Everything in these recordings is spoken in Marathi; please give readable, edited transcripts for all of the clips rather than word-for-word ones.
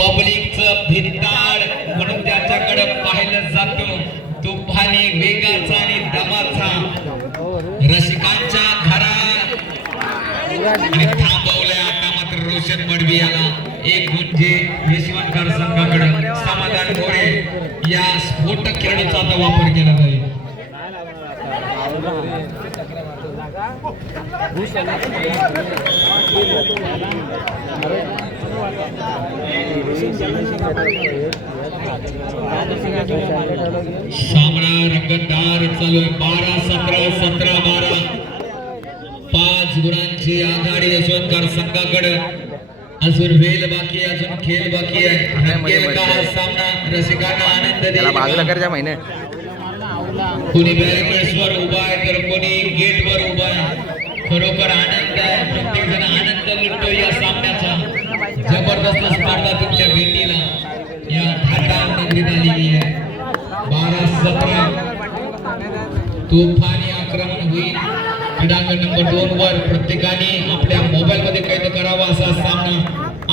पब्लिकचं भित्ताड म्हणून त्याच्याकडे पाहिलं जातं. तुफानी वेगाचा आणि दमाचा रसिकांच्या घरात थांबवलंय. आता मात्र रोशन मडवी याला एक म्हणजे यशवंतकर संघाकडे समाधान गोरे या स्फोटक खेळाडूचा आता वापर केला जाईल. सामना रंगतदार चालू 12-17 17-12 5 गुणांची आघाडी यशवंतकर संघाकडे. अजून वेल बाकी आहे, अजून खेळ बाकी आहे. हा सामना रसिकांना आनंद देईल. कोणी बॅरिकेड्सवर उभा आहे तर कोणी गेटवर उभा आहे. खरोखर आनंद आहे. प्रत्येक जण आनंद लुटतो या सामन्याचा. जबरदस्त स्पर्धा तुमच्या भेटीला या ठाणा नगरीत आलेली आहे. 12-17 तुफानी आक्रमण होईल. क्रीडांगण नंबर 2 वर प्रत्येकाने आपल्या मोबाईल मध्ये कैद करावा असा सामना.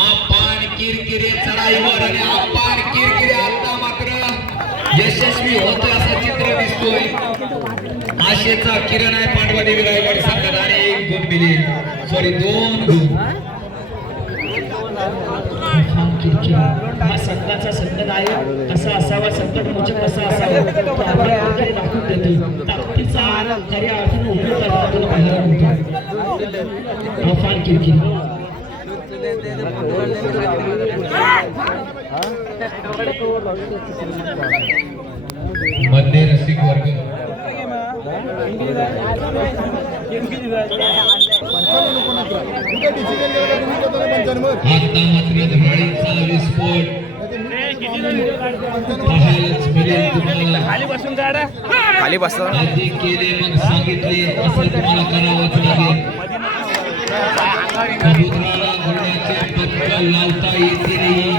आपण किरकिरे चढाईवर आणि आपण किरकिरे आता मात्र यशस्वी होतोय असं चित्र दिसतोय. आशेचा किरण आहे पांडवादेवी रायगड संघात आणि 1 गुण दिले. सॉरी 2 गुण. हा संघाचा संघनायक कसा असावा, संकट मोचक कसा असावा तो आपल्या प्रकारे दाखवून देतो. ताकदीचा खऱ्या अर्थाने उपयोग करताना पाहायला मिळतो. अफान किरकिरी मध्ये रसिक वर्ग आता मात्र धडाडीचा विस्फोट पाहायलाच मिळेल तुम्हाला. खाली बस आधी केले मग सांगितले असं तुम्हाला करावंच लागेल. समुद्राला घोड्याचे पत्कर लावता येते नाही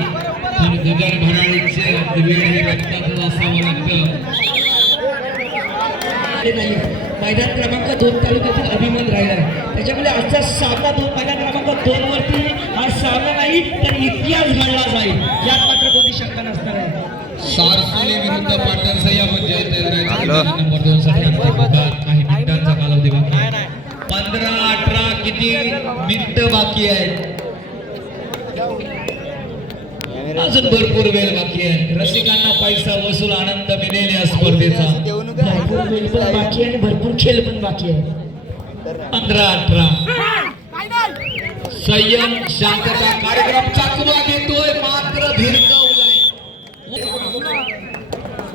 पण गगन भराडीचे वेळ हे रक्तातच असावं लागतं. मैदान क्रमांक 2 तालुक्यातील अभिमान राहिला. त्याच्यामुळे आजचा सामना मैदान क्रमांक 2 वरती हा सामना नाही तर इतिहास घडला जाईल यात मात्र कोणती शंका नसणार आहे. सारसोली विरुद्ध पाटणचा या नंबर 2 साठी काही मिनिटांचा कालावधी बाकी आहे. 15-18 किती मिनिटं बाकी आहेत. अजून भरपूर वेळ बाकी आहे. रसिकांना पैसा वसूल आनंद मिळेल या स्पर्धेचा. भरपूर वेळ पण बाकी आहे आणि भरपूर खेळ पण बाकी आहे. 15-18 संयम शांतता कार्यक्रम चाकवा घेतोय मात्र भिरकावलाय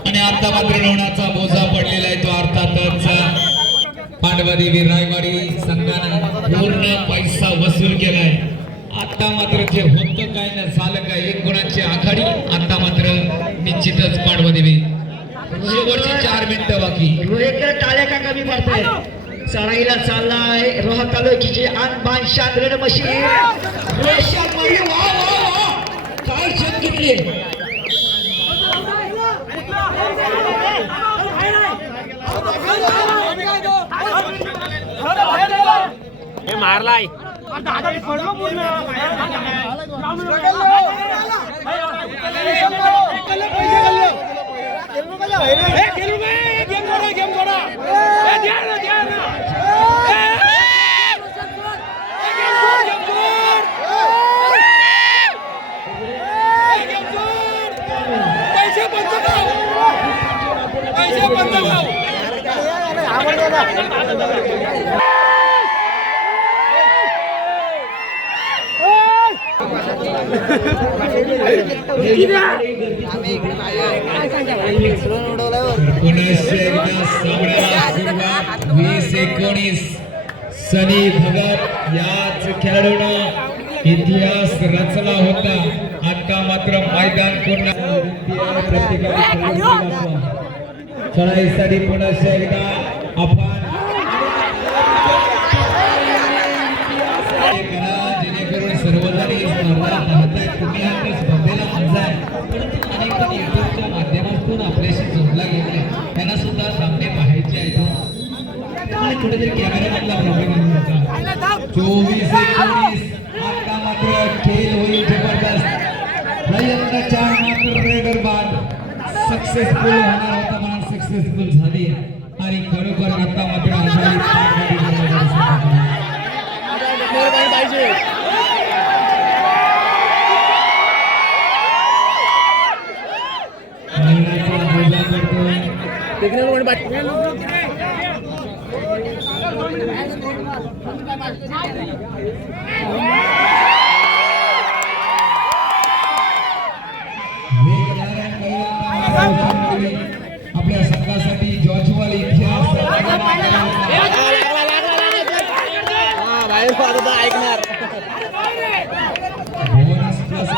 आणि आता मात्र रोणाचा बोजा पडलेला आहे. तो अर्थातच पांडवादेवी रायवाडी संघाने पूर्ण पैसा वसूल केलाय. आता मात्र जे होतं काय ना झालं काय 1 गुणांची आघाडी. आता मात्र निश्चितच पांडवादेवी. शेवटची 4 मिनिटं बाकी. रोहित टाळ्या का कमी पडताय. चढाईला चाललाय रोहा तालुक्याची आणबाण शान रण मशीन रोशन मडवी. वा वा वा काय शट घेतले. हे मारलाय सनी भगत याच खेळाडूंना इतिहास रचला होता. आता मात्र मैदान पुन्हा चढाईसाठी पुन्हा एकदा आपण जेणेकरून सर्वजणी स्पर्धा पाहताय. तुम्ही आपल्या स्पर्धेला मजा आहे परंतु अनेक जण युट्यूबच्या माध्यमातून आपल्याशी जोडला गेले. त्यांना सुद्धा सामने पाहायचे आहेत. कुठेतरी कॅमेरामॅनला प्रॉब्लेम होता. 24-19 आता मात्र खेळ होईल जबरदस्त. सक्सेसफुल होणार होता म्हणून सक्सेसफुल झाली आणि खरोखर आता मात्र आघाडीत आघाडी बरोबर पाहिजे महिन्याचा बोजा करतोय आपल्या संघासाठी जॉर्जवाल इतिहास ऐकणार बोनस प्लस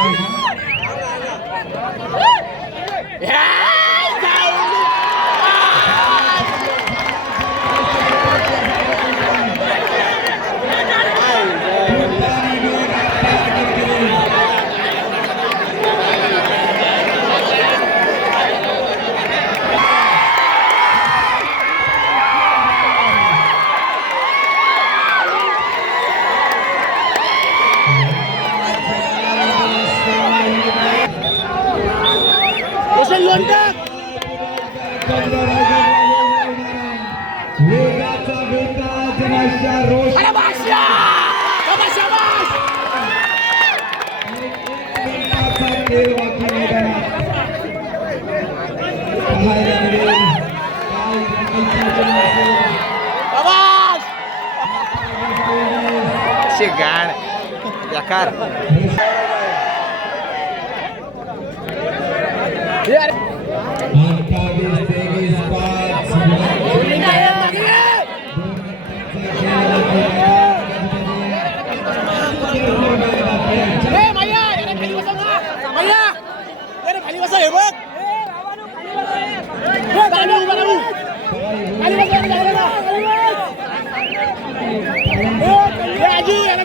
वेगाचा वेगाचा जनाशा रोष मिनिटाचा खेळ बाकी मैदानात पाहायला मिळेल काय गाड बेकार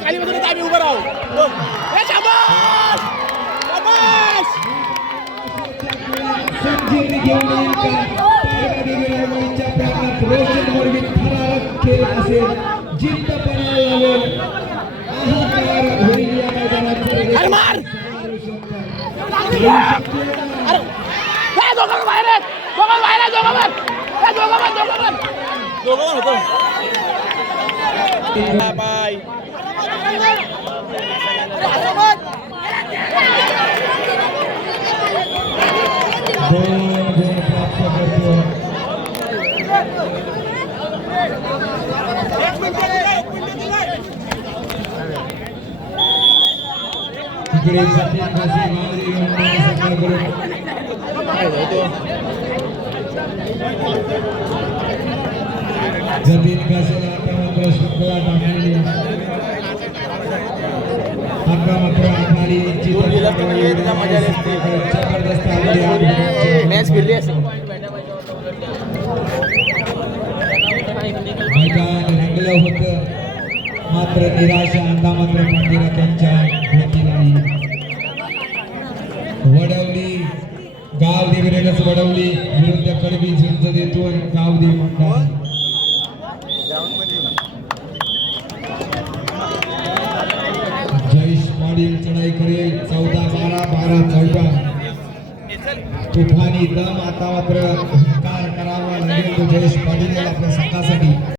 खाली बसून आम्ही उभं राहू संजीवनी घेऊन येईल का पायवाडीच्या प्रांगणात रोशन मोरवी थरारक खेळ असेल जिंत पणाला लावेल हाहाकार होईल या मैदानात बाय दोन गुण प्राप्त करतो इकडे सतीश काशी मांजरी घेऊन सकाळ करून जतीन काशीला आता मात्र शुक्ला टाकलेली आता मात्र आखाडी जबरदस्त मॅच फिरली असेल मैदान रंगलं होतं मात्र निराशा अंदा मात्र पांढरा त्यांच्या भेटीला नाही वडवली गावदेव रेडस वडवली विरुद्ध कडवी झुंज देतो गावदेव मंडळ जयेश पाटील चढाई करेल 14-12 तुफानी दम आता मात्र कार करावा लागेल तो जयेश पाटील आपल्या संघासाठी